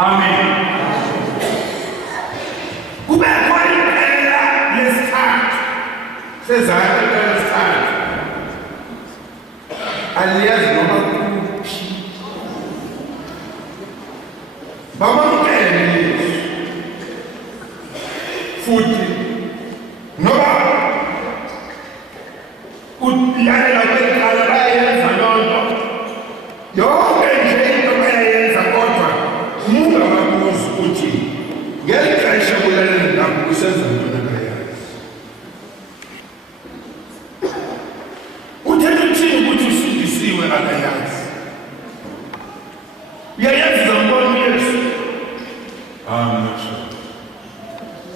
Amen. Kube khona impela lesithathu. Sezake lesithathu. Aliyazi noma kuphi. Bamamkele futhi noba ulalela kwekhala bayenza lonto yonke nje into bayenza kodwa ungababuza ukuthi ngeke xesha kulalela lapho usenza into akayazi uthetha uthini ukuthi usindisiwe akayazi uyayazi zambona Yesu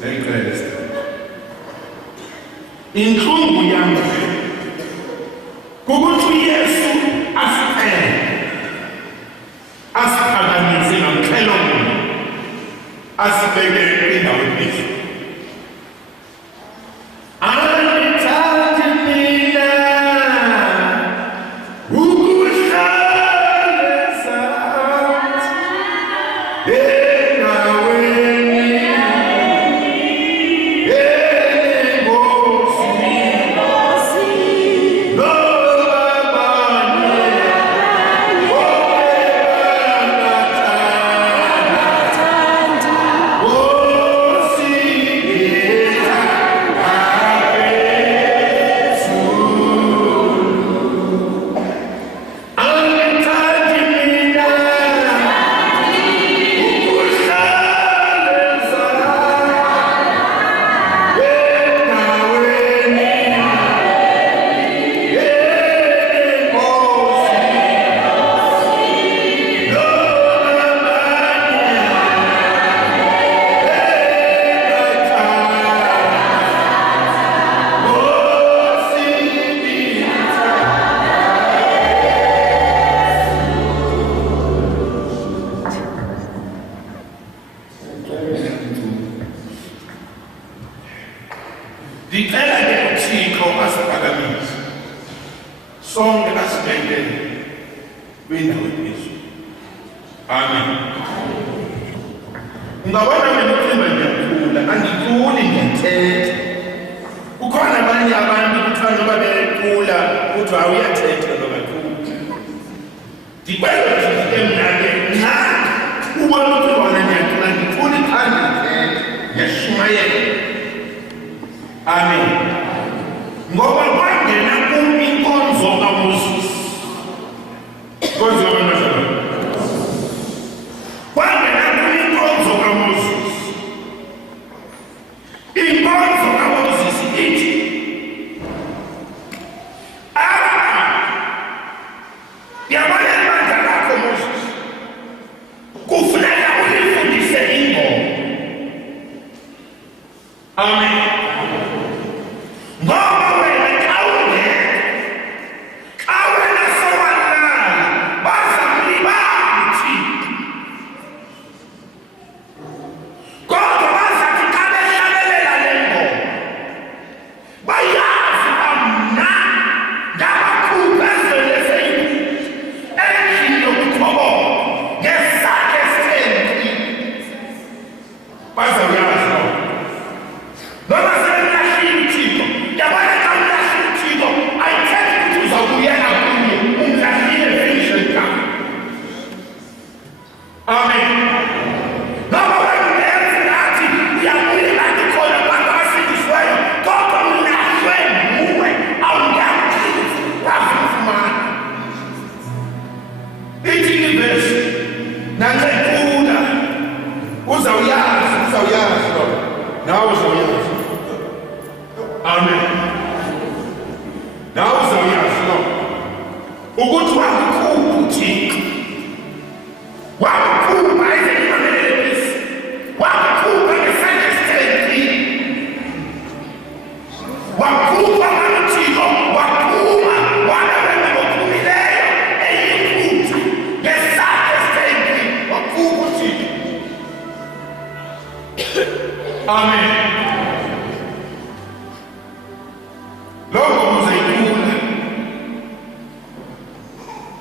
very clear. Inhlungu yami kukuthi Yesu asicele asiphakamise nomkhelo asibeke indawo ephezulu. Dicela que uThixo asiphakamise sonke asibeke kwindawo ephezulu. Amen. Ngabona mina uthemba ngiyakhula angithuli ngiyathetha. Kukhona abanye abantu kuthanda babekhula ukuthi awuyathetha ngoba kuthi. Dibela ukuthi emnake nxa ubona ukuthi wona ngiyakhula ngithuli phandle ngithetha ngiyashumayela. Amen. Ngoba kwangena inkonzo kaMoses. Inkonzo kaMoses. Kwangena inkonzo kaMoses. Inkonzo kaMoses ithi yabona ibandla lakho Moses. Kufuneka ulifundise ingoma. Amen.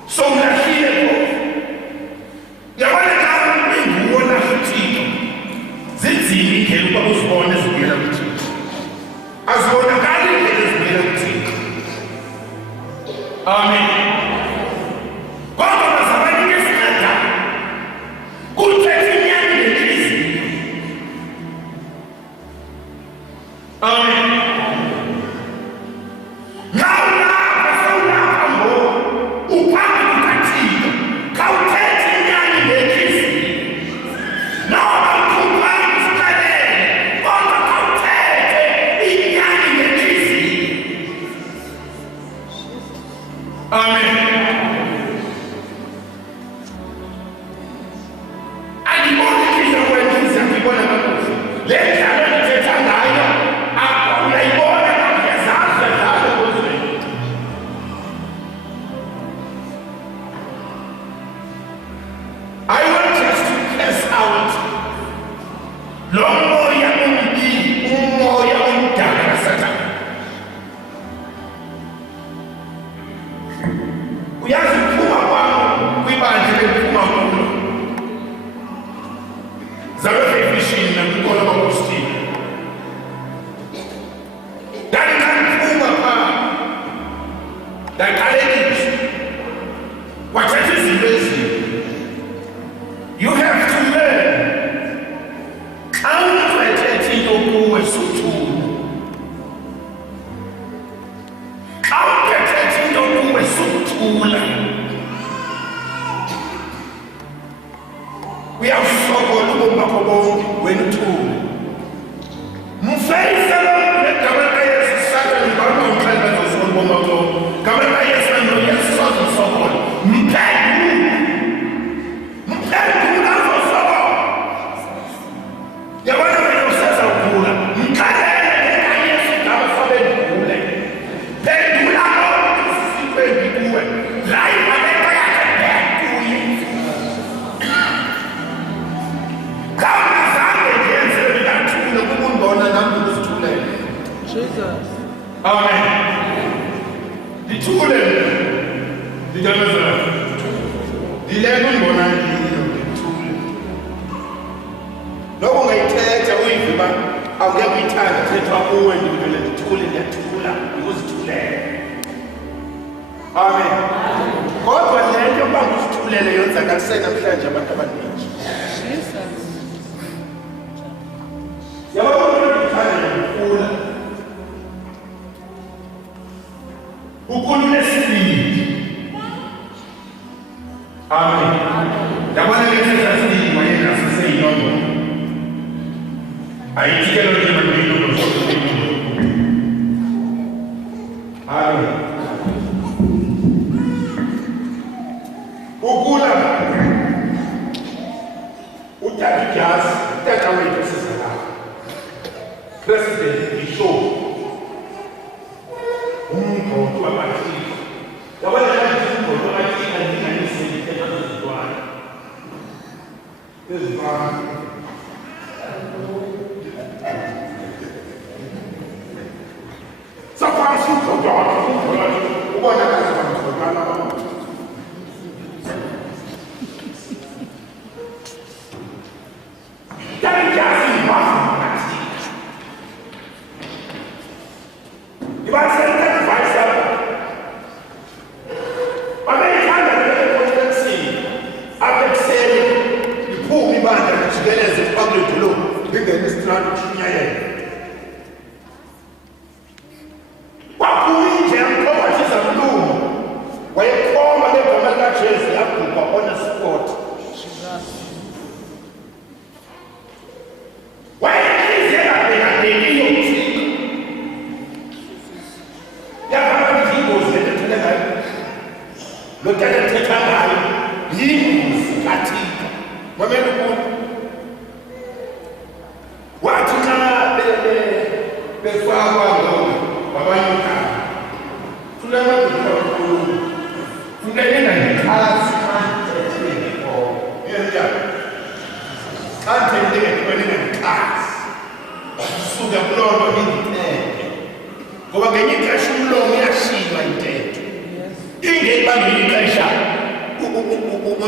So indlela ukuba uzibone ezibuyela kuThixo. Azibonakali indlela ezibuyela kuThixo. Amen. Kodwa bazabanye isinceda kuthetha inyani ngenhliziyo. Amen.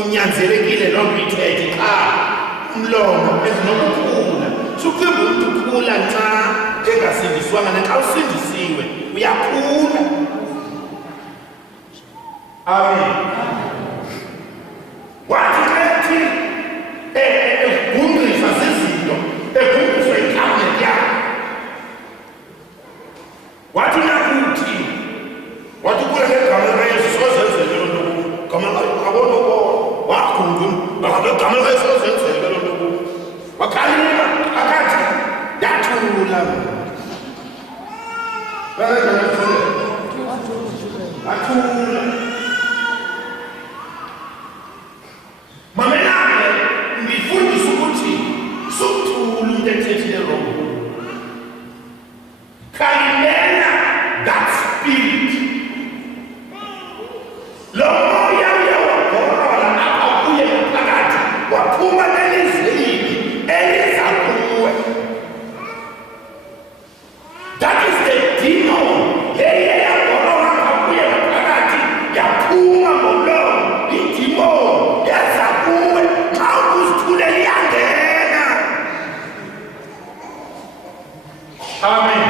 unyanzelekile lo mithethe umlomo ezinokukhula usuphinde ukukhula nxa engasindiswanga naxa usindisiwe uyakhula. Amen. Wathi ethi egungqiswa zizinto, egungqiswa icabinet yakhe, wathi nakuthi wathi kule ngegama likaYesu sozenzele loo nto gama abona wakhunga gama likaYesu sozenzele loo nto wakhalima akathi yathula athula. Mamelane ngifundisa ukuthi sukuthula umuntu ethethile wrong. Khalimela that spirit. Lo moya uyawagorola apha kuye phakathi waphuma nelizwi eliza kuwe. That is the demon. Yeye yagorola apha kuye phakathi yaphuma ngomlomo. Idemon yaza kuwe xa uzithulela iyangena. Amen.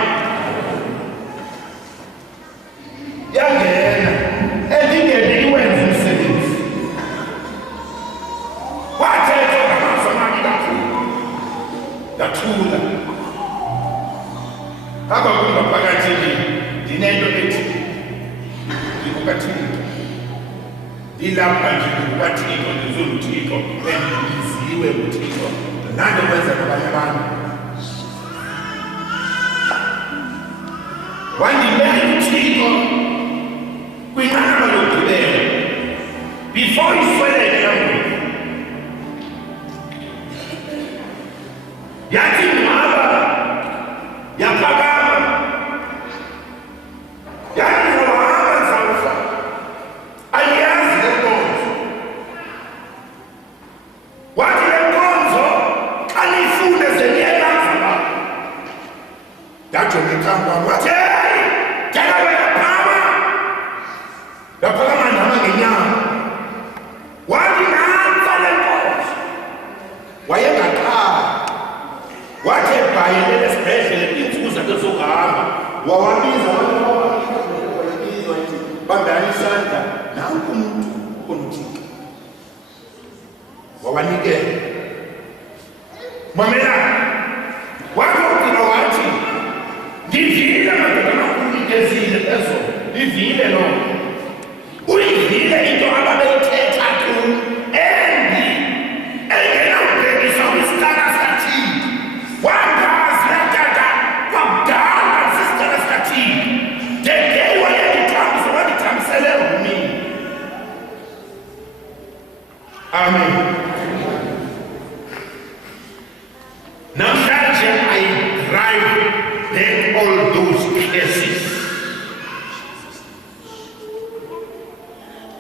Yangena elingene iwenze umsebenzi. Wathetha ngamazwi amabi kakhulu yathula. Apha kungaphakathi ndinento ethi ndikukaThixo, ndilapha nje kukaThixo, ndizothixo endibiziwe nguThixo nanto kwenza nabanye abantu. Wandimele uThixo kwinqanaba lokugqibela before isweleke yangwethu. Yathi ngaba yaphakama, yathi zawahamba zawufa. Aliyazi le nkonzo. Wathi le nkonzo xa niyifune zeniyelaza ba. Yajonga ekhamba wathi yaphakama nama ngenyama. Wathi nantsa le nkonzo. Wayengaqala. Wathi ebhayile esibhedlele iintsuku zakhe zokuhamba wawabiza wabiza wathi bambani isandla nanku umuntu onothixo. Wawanikela. Mamelana wathi ugqiba wathi ndivile madoda amakhulu ezile ezo ndivile loo uyivile into ababeyithetha kum embi engenawubhekisa kwisitana sikaThixo. Wangazi yatata kwakudala sisitana sikaThixo. The day wayendithambisa wandithambisele umini. Amen. Namhlanje I drive back all those cases.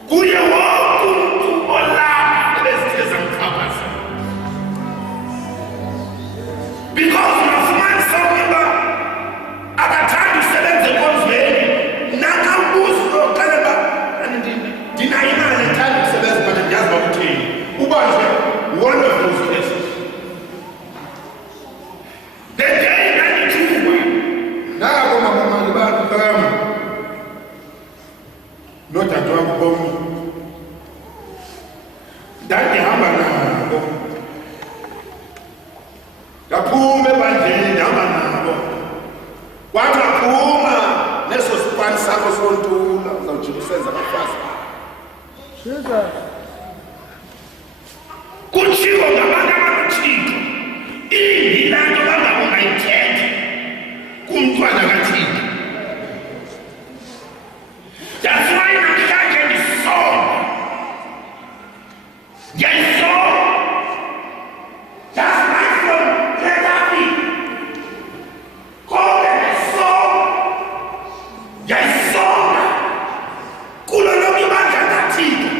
Kuye wonke umuntu olapha ebezithe zamxhaphaza. Because unafumanisa ukuba akathandi usebenze enkonzweni. Nakambuza uqale uba ndinayo imali ethanda ukusebenza but ndiyazi uba kutheni. Ubanjwe one of those cases. The day ndandithuba nako mamamali bakam nodadewabo bomnye ndandihamba nabo. Ndaphuma ebandleni ndihamba nabo. Kwathi aphuma neso sipani sakho sontula uzawujika usenza abafazi. Kutshiwo ngabantu abanothixo imbi laa nto bangabongayithetha kumntwana kaThixo. That's why namhlanje ndisonga. Ndiyayisonga. That's my son. Let that be. Kodwa ndiyayisonga. Ndiyayisonga kulo lonke ibandla kaThixo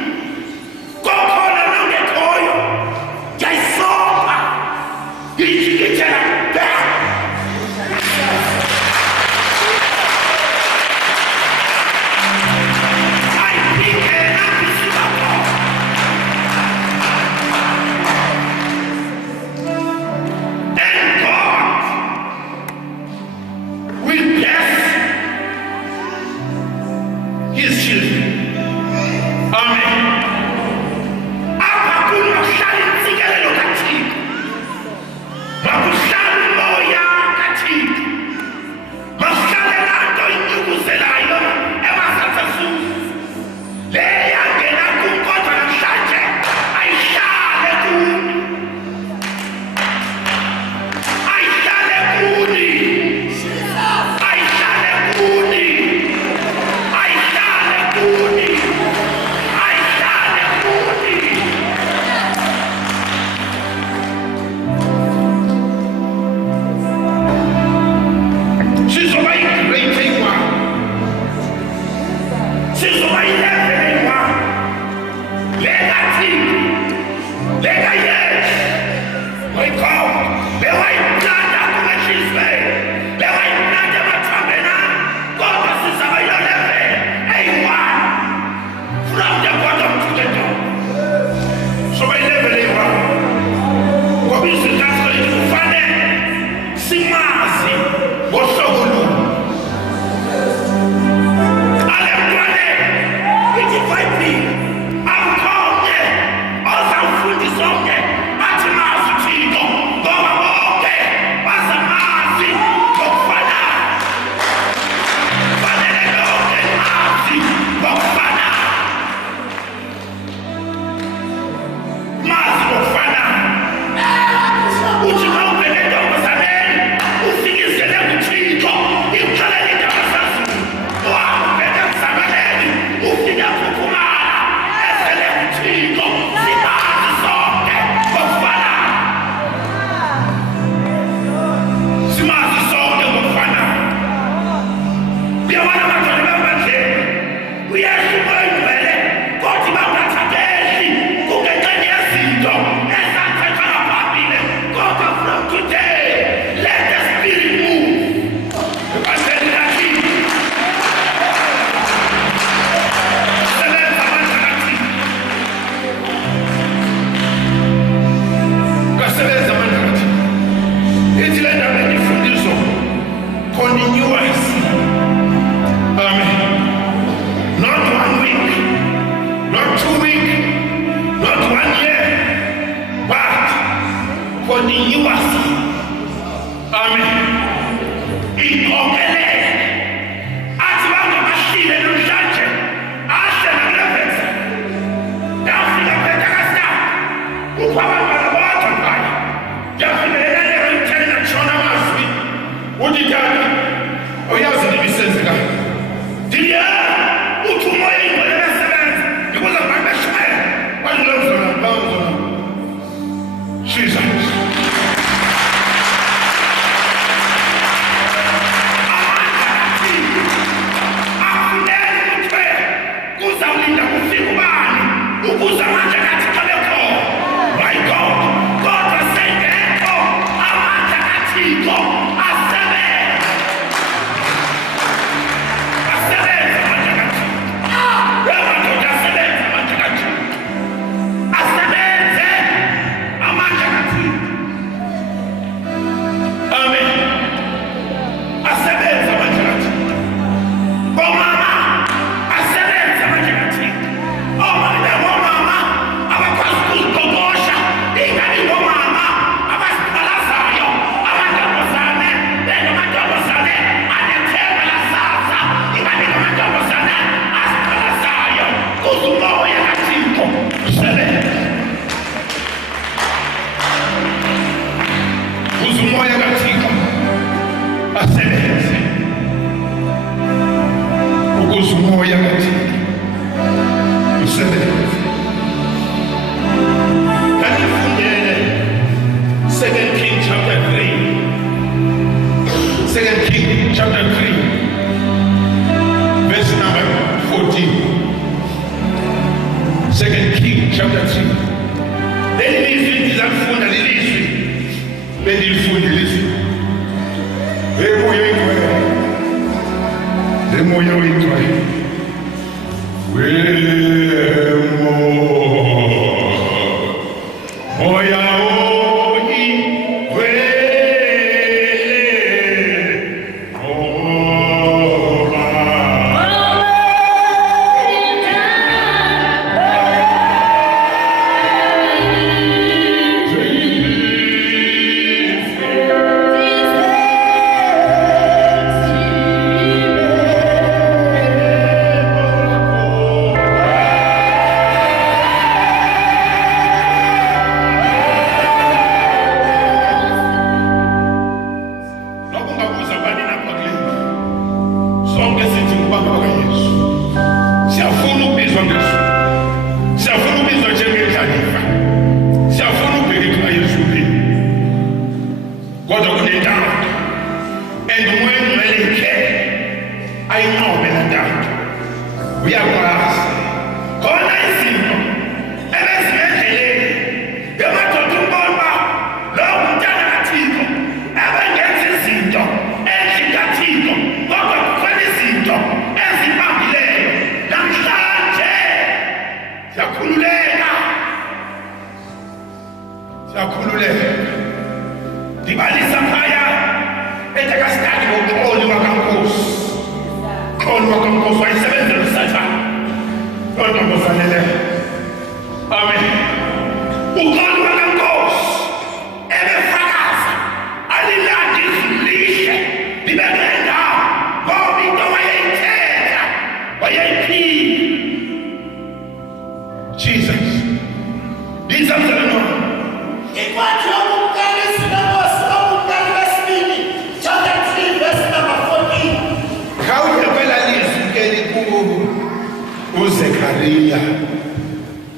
kontinuous. Amen. Iqokelele athi bangabahlile namhlanje ahle nakulevesa yafika phethakasta ukwabangala bodwa phaya yafikeleleka ithena tshona mazwi uthi tata uyazi libisenzeka ndiya uthi umoya ingcwele besebenza ndikuza abantu beshayela bazilozona bazona Jesus.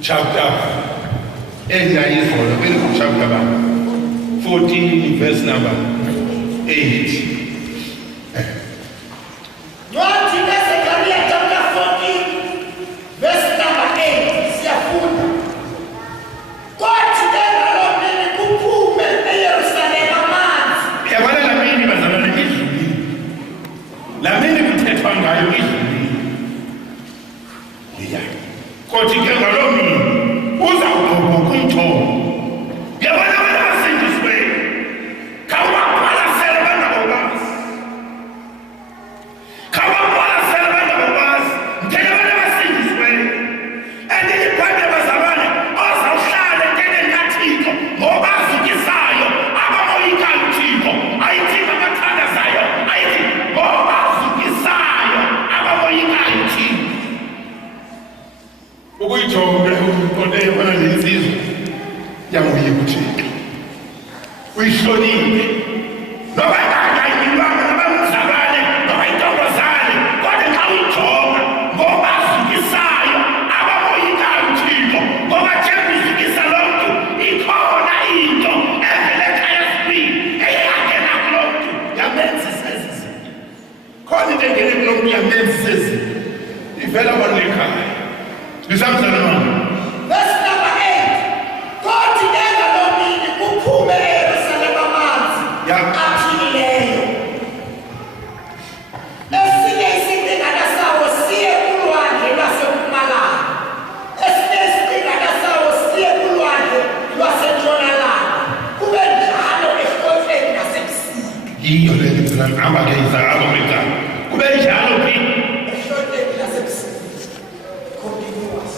Chapter 14, verse number 8. uyihloniphe noma kangayilwanga noma umzalwane noma intombazane kodwa xa uyijonga ngoba azukisayo ababoyikayo uthixo ngoba njengoba uzukisa lo mntu ikhona into evele ekhaya sibili eyangena kulo mntu yamenzisa ezi zinto khona into engene kulo mntu yamenzisa ezi zinto ivela balulekhayo lisamzana wami. Verse number 8. Kodwa ingeke nomini kuphume eYerusalema amanzi aphilileyo. Esinye isiqingatha sawo siye kulwandle lwasempumalanga. Esinye isiqingatha sawo siye kulwandle lwasentshonalanga. Kube njalo ehlohleni nasebusika. Yiyo le nto ngihamba ke izalo mntana kube njalo phi Ehlohleni nasebusika. Continuous.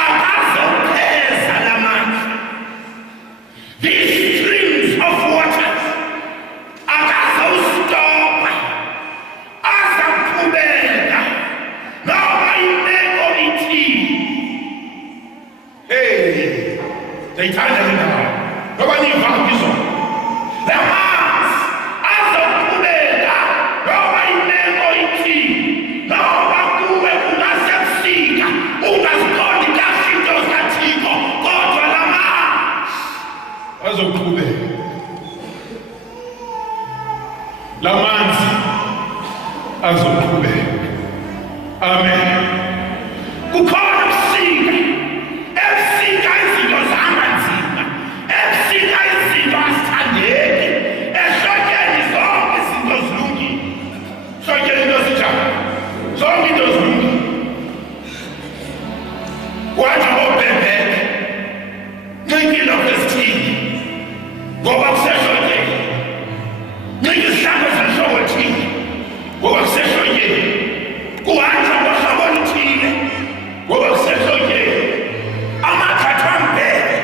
akazopheza lamandla these streams of waters akazowustopa azaqhubeka noma imeko ithini. Hey, ndiyithanda le ndawo ngoba niyiva ngizona la manzi azoqhubeka noma imeko ithini noma kube kungasebusika ungaziqondi kahle into zikathixo kodwa la manzi azoqhubeka. La manzi azoqhubeka. Amen. Kukhona ubusika ebusika izinto zihamba nzima ebusika izinto azithandeki ehlotyeni zonke izinto zilungile hlotyeni into zinjani zonke into zilungile wathi ngobhebheke ncikile kwesithili ngoba kusehlotyeni ncike isihlangu esenhloko thile ngoba kusehlotyeni kuhanjwa ngohlobo oluthile ngoba kusehlotyeni amakhathi ambheke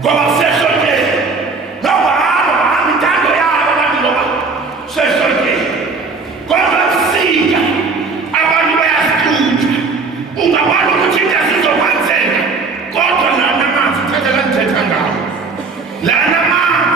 ngoba kusehlotyeni nokuhamba intando yabo abantu ngoba kusehlotyeni kodwa busika abantu bayasithuthwa ungabona ukuthi into zizokwenzeka kodwa lana manzi thatha la ndithetha ngawo lana manzi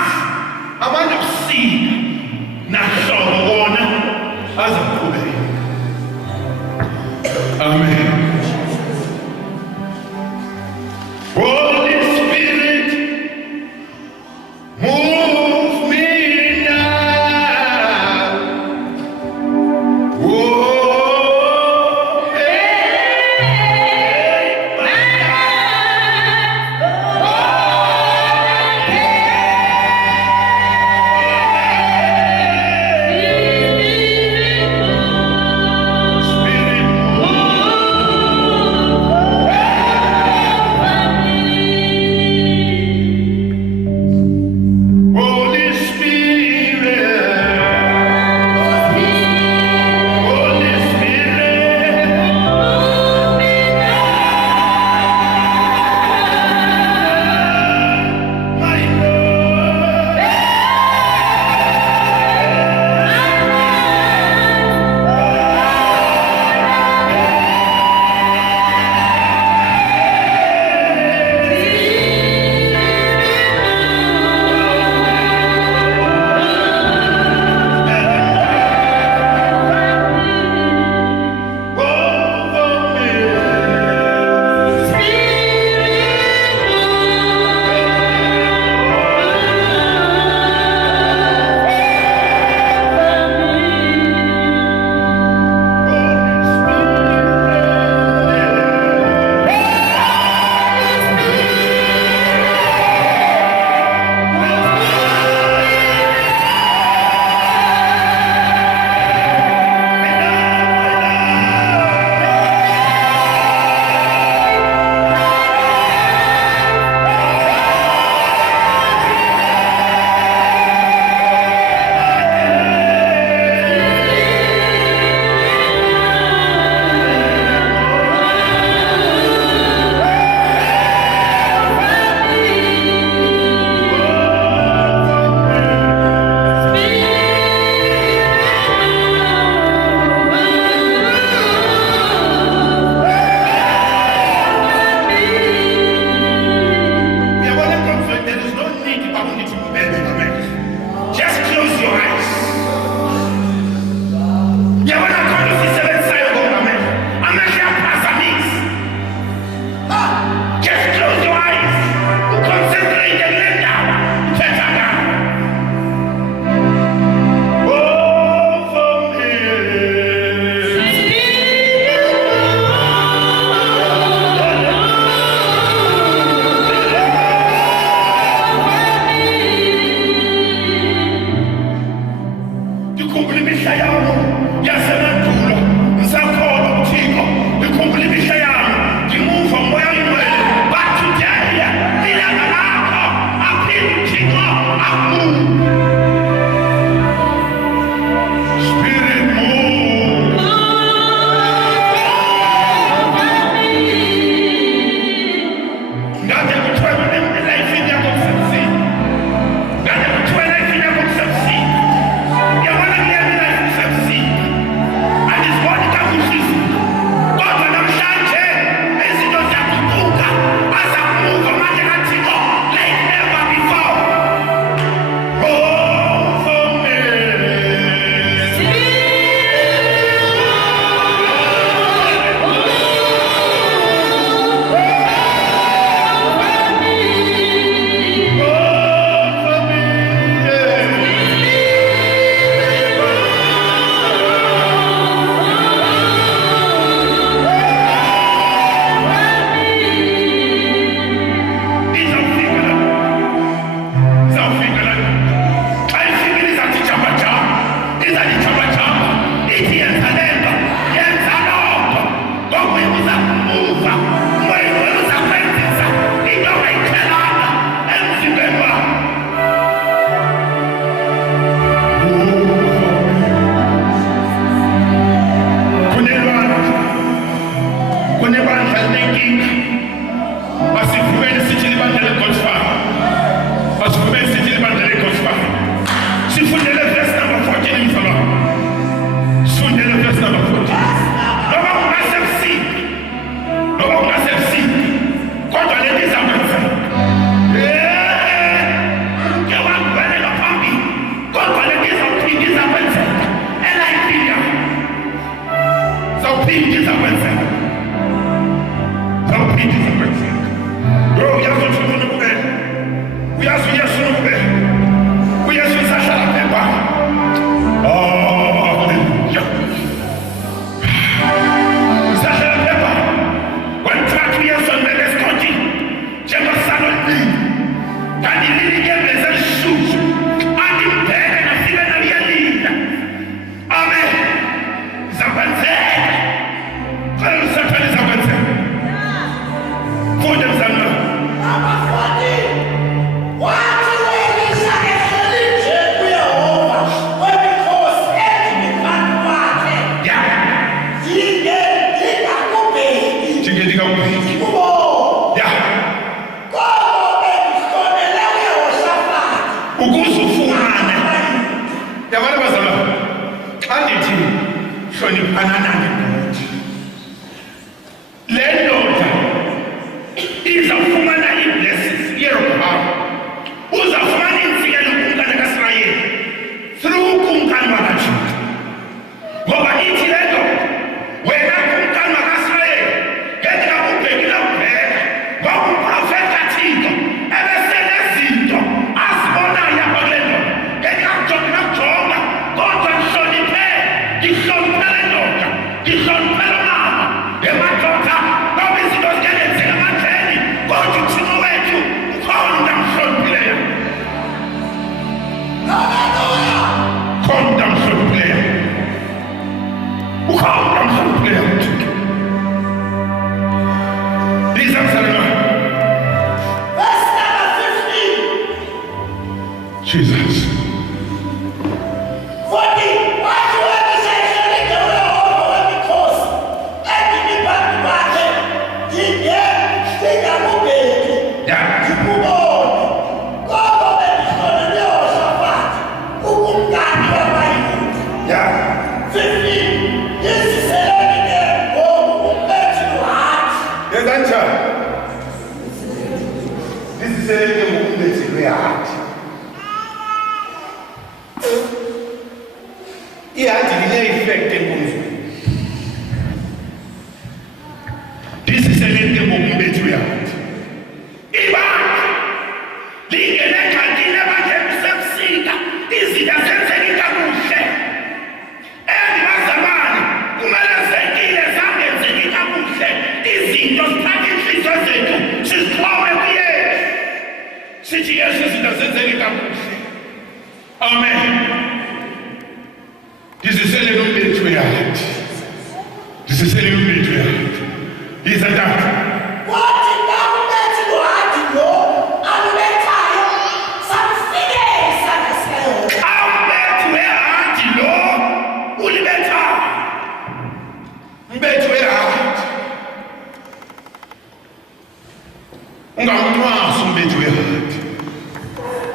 What?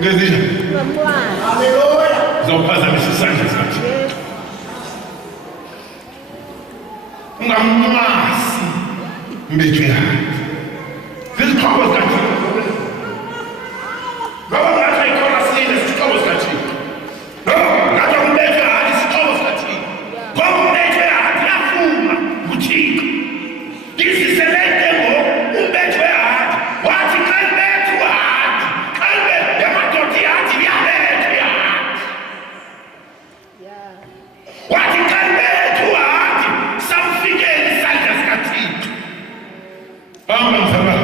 Ngezisha. Haleluya. Zophazamisa isandla sakhe. Ungamnwasi mbethu yakhe. Zizixhobo zikaThixo. Ngoba ngathi ikhona sile isixhobo zikaThixo. No, ngathi umbethu yakhe isixhobo zikaThixo. Ngoba umbethu yakhe yafuma kuThixo. Isiseleke umbethu yakhe wathi xa mbethu yakhe qalbe yamadoda yakhe yabethu yakhe. Wathi xa mbethu yakhe samfikela isandla sikaThixo. Hamba mzala.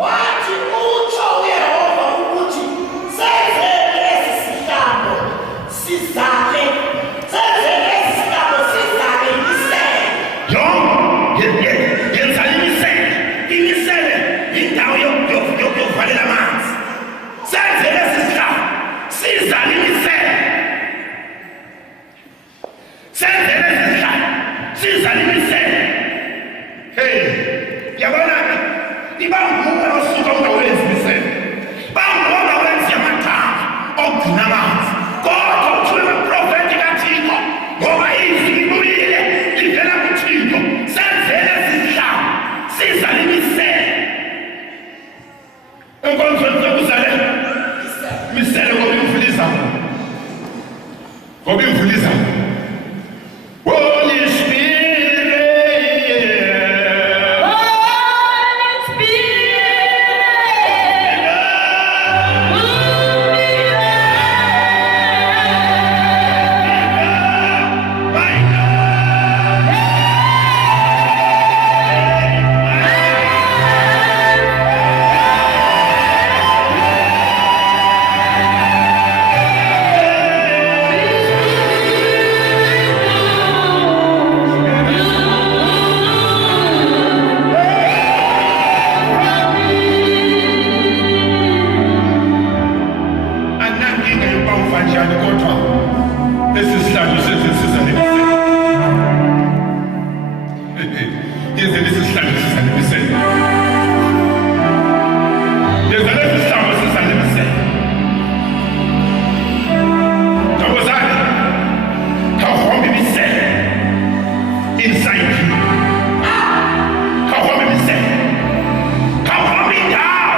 Wathi utsho uYehova ukuthi senzele esi sihlambo sizale. Senzele esi sihlambo sizale imisele. Yenza imisele. Imisele indawo yokuvalela amanzi. Senzele esi sihlambo sizale imisele. Senzele esi sihlambo sizale imisele. Hey, yabona ibanguwe osuka ungawenzi imisele. Banguwe ongawenzi amathambo okugcina amanzi. Kodwa uthiwe iprofethi kaThixo ngoba izwi libuyile livela kuThixo. Senzele esi sihlambo sizale imisele. Enkonzweni sokuzale imisele ngoba imvula izama. Ngoba imvula izama. Holy Spirit. Ananginga yokuba njani kodwa esi sihlambo sizale imisele. Yenze lesi sihlambo sizale imisele. Yenze lesi sihlambo sizale imisele. Thokozani, khawuhombe imisele inside you. Khawuhombe imisele. Khawuhombe indawo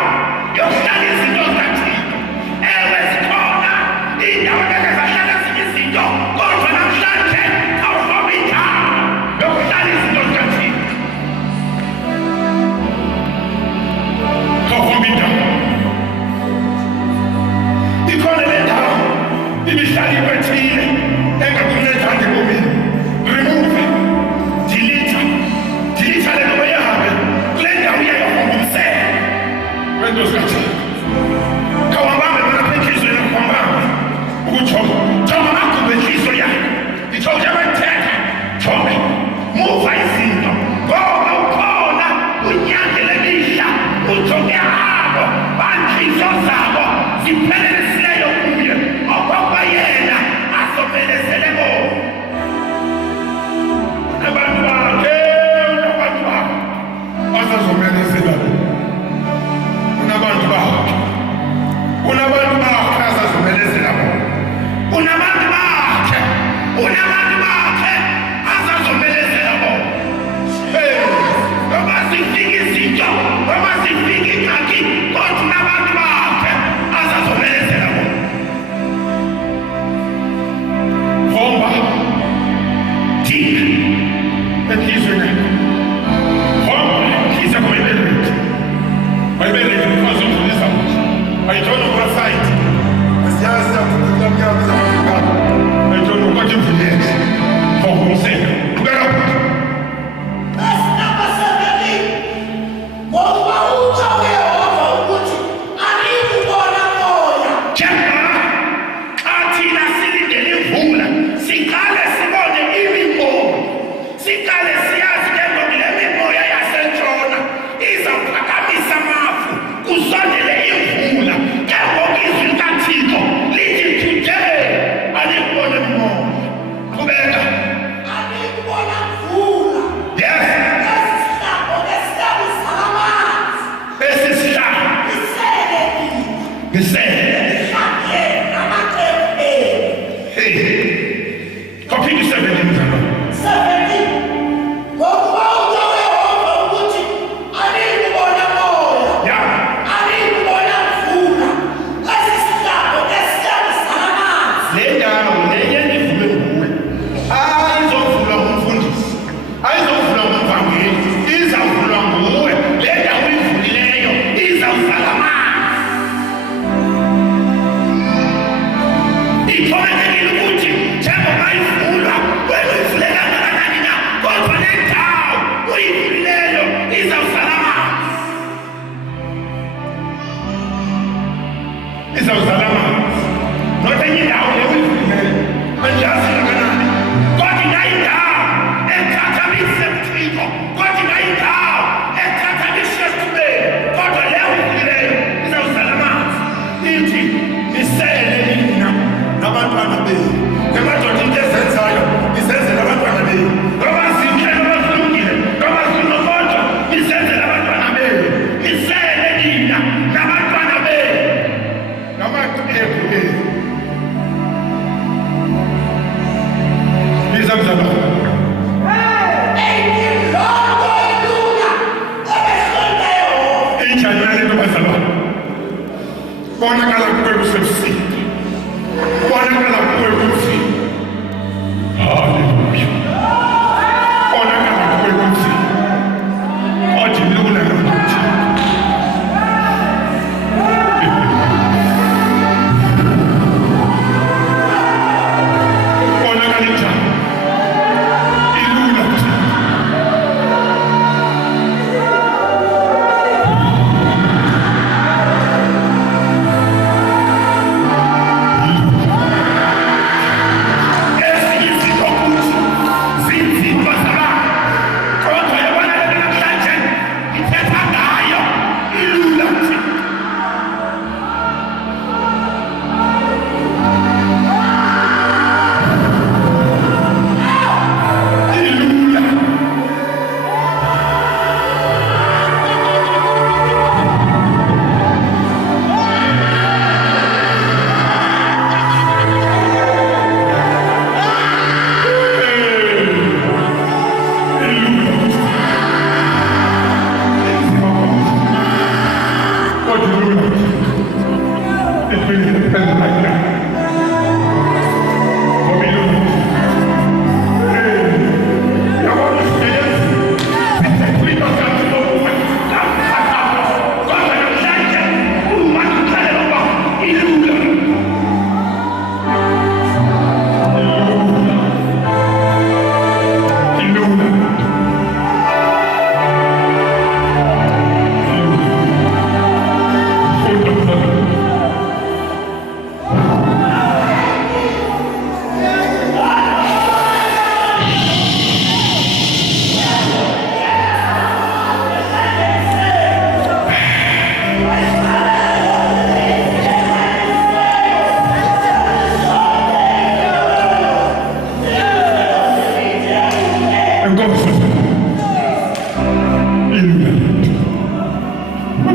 yokuhlala izinto zikaThixo. Ewe zikhona indawo engeke zahlala ezinye izinto, kodwa namhlanje khawuhombe indawo yokuhlala izinto zikaThixo. Khawuhombe indawo. Ikhona le ndawo imihlali ikwethile engakuncedanga ebomini. Remove, delete le nto yahambe kule ndawo uyayohomba umsele wento zikaThixo. Khawuhambambe bona apha entliziyweni yakuhambamba ukujonga amagumbi entliziyo yakhe. Ndijonge abathetha jonge muva izinto ngoba ukhona unyangele mihla ujonge abo bantliziyo zabo ziphelelisileyo kuye okokuba yena azomelezele bona. Abantu bakhe unabantu bakhe azazomelezela bona. Unabantu bakhe azazomelezela bona. Unabantu bakhe azazomelezela bona. Noma zifika izinto, noma zifika ingxaki, kodwa unabantu bakhe azazomelezela. Ngisele. Shaqe namaqembu enu. Hey. Kophindi 17 mzalo. 17. Ngokuba utsho uYehova ukuthi anikubona moya. Ya. Anikubona mvula. Esi sihlalo esiyabe salamanzi. Le ndawo lenye ivume nguwe. Ayizovulwa ngumfundisi. Ayizovulwa ngumvangeli. Izavulwa nguwe. Le ndawo ivulileyo izawuzala amanzi. Ixhomekekile ukuthi njengoba ivulwa wena uyivuleka kangakanani na kodwa le ndawo uyivulileyo izawuzala amanzi. Izawuzala amanzi. Not enye indawo le uyivulileyo andiyazi kangakanani kodwa ingayindawo ekhathamisa ebuthixo kodwa ingayindawo ekhathamisa esithubeni kodwa le uyivulileyo izawuzala amanzi. Ithi nisele nina nabantwana benu ngemadoda into ezenzayo nisenzele abantwana benu ngoba zinhle ngoba zilungile ngoba zinokodwa nisenzele abantwana benu nisele nina nabantwana benu namaxhegu enu izamzala Lonto ilunga emehlweni kaYehova. injani nale nto bazalwane bonakala kuwe kusebusika bonakala kuwe kunzima haleluya bonakala kuwe kunzima othi lula lokuthi bonakala njani ilula nje ezinye izinto kuthi zinzima zabantu kodwa yabona le nto namhlanje ithetha ngayo ilula nje ilula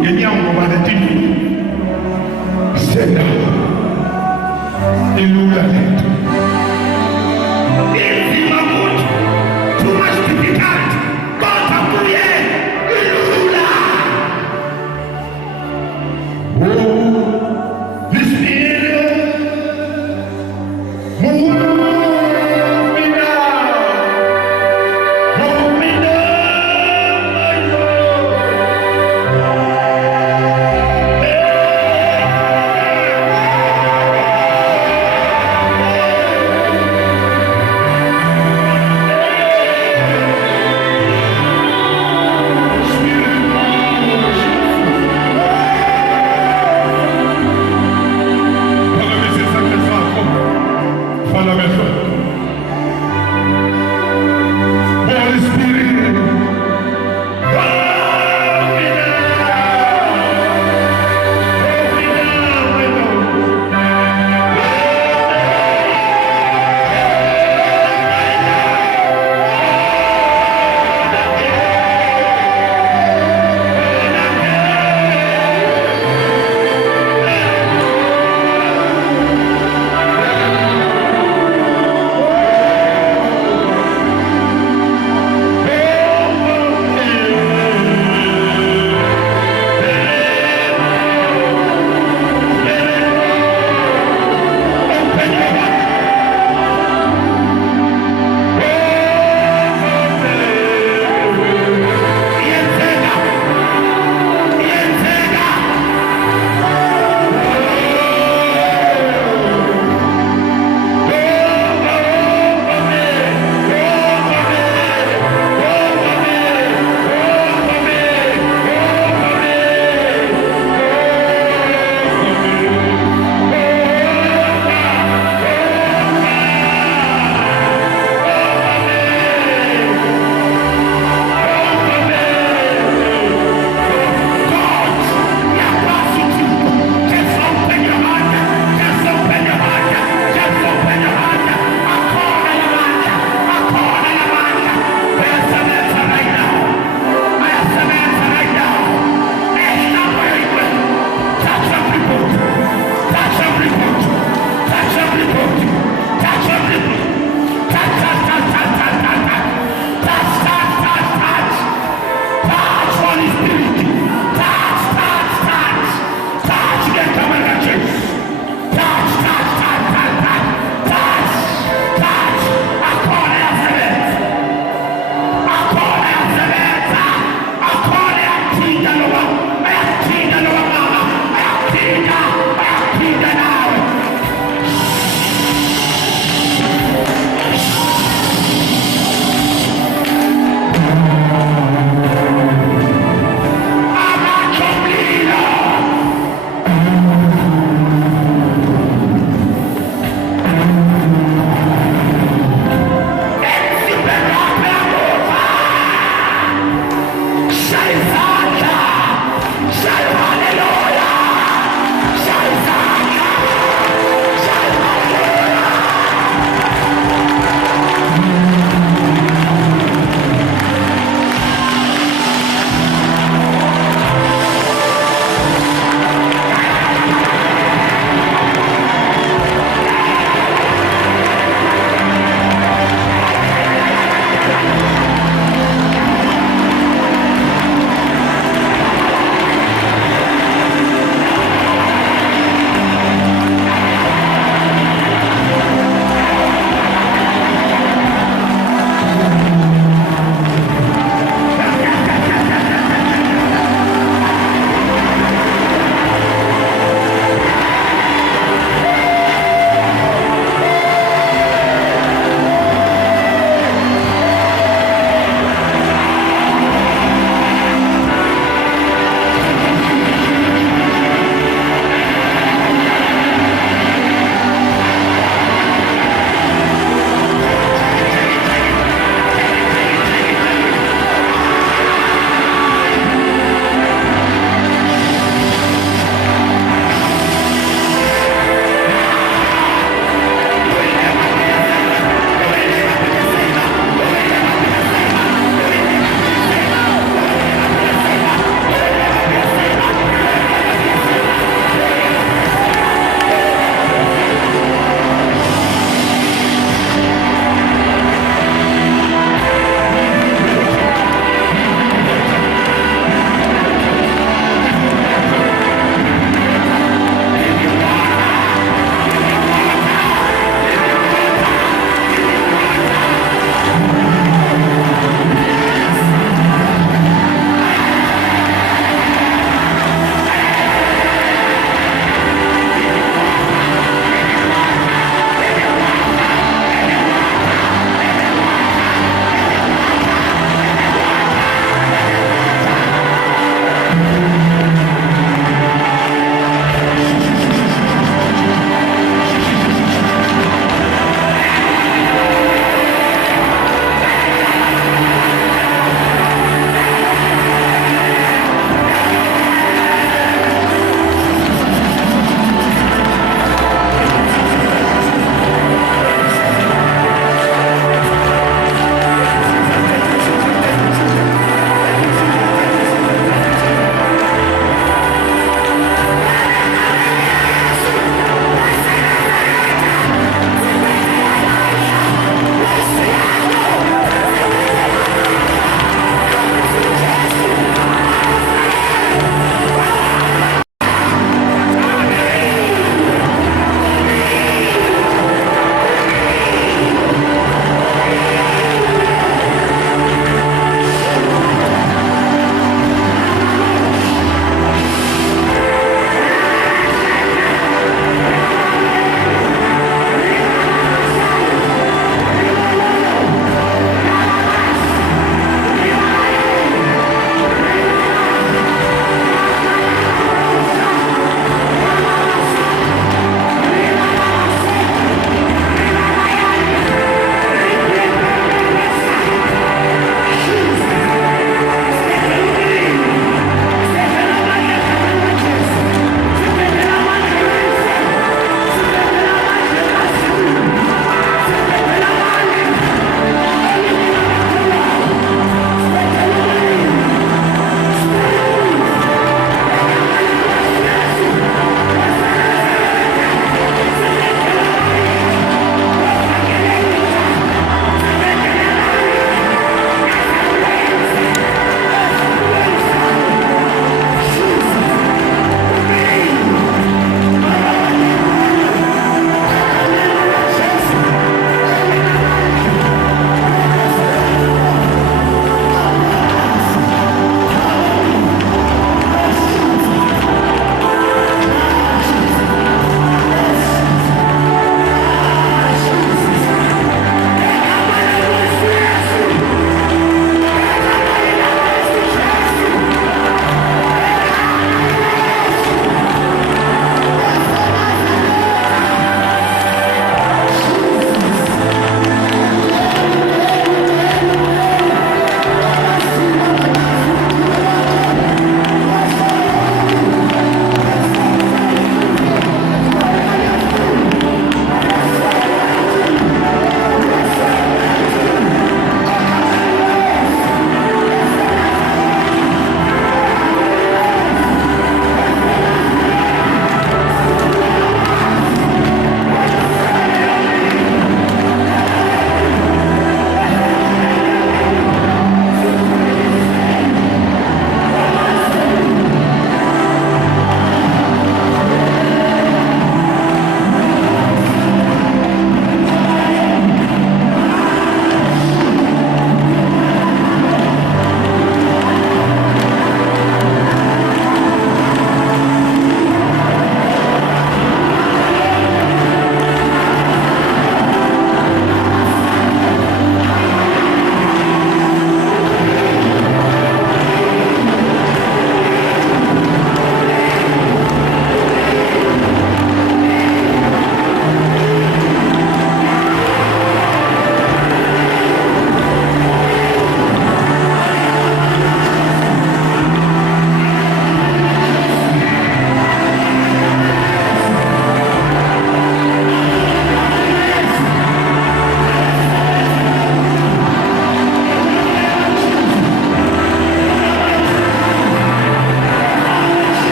ngenyango baletini senda ilula lento inzima kuthi too much difficult kodwa kuye ilula lisinile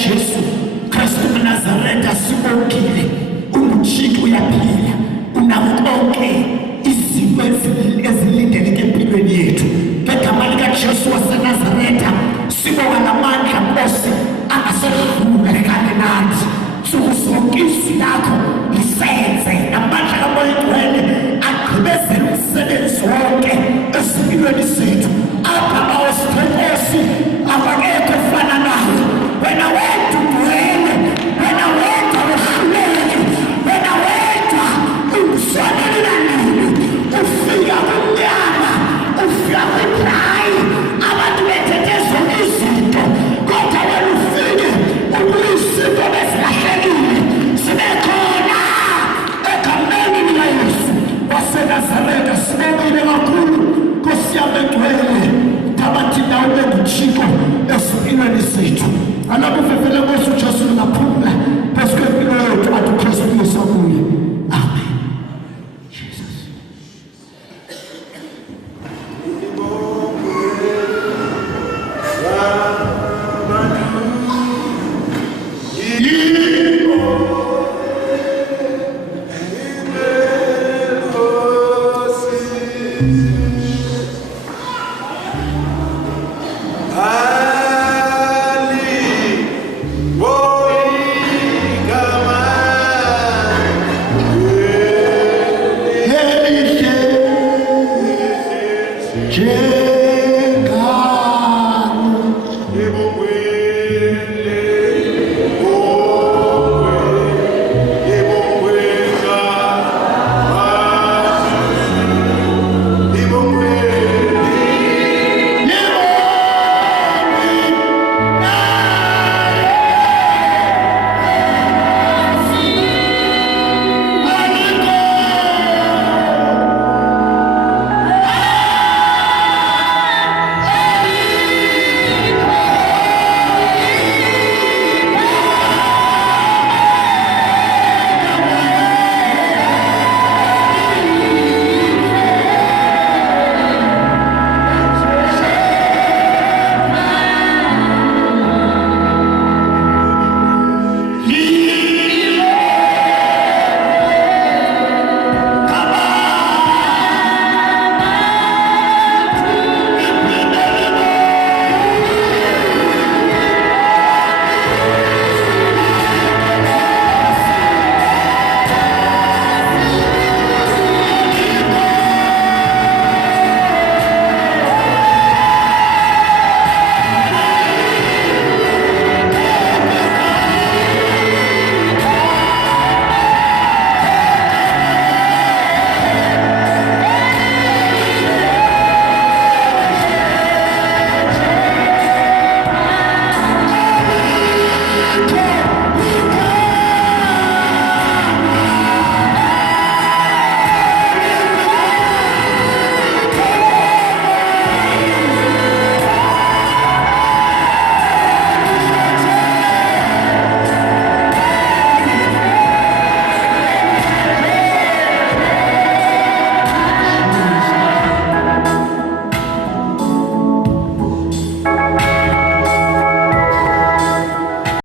Jesu Kristu Nazareta sibongile uMthixo uyaphila unakonke izinto ezilindeleke empilweni yethu ngegama lika Jesu waseNazareta sibonga namandla Nkosi angasedlula kanye nathi sukuzongizwi lakho lisenze namandla kaMoya Ngcwele agqibezele umsebenzi wonke esimpilweni zethu apha bawesiphephesi abakekho fana nawe wena wedwa ugcwele wena wedwa uhluleke wena wedwa usonela nini ufika kumnyama ufika kwibrayi abantu bethethe izinto kodwa wena ufike ukuyizinto bezilahlekile sibekhona egameni lika Yesu waseNazareta sibongile kakhulu Nkosi yami Ngcwele thabathi nawe benguThixo esimpilweni zethu.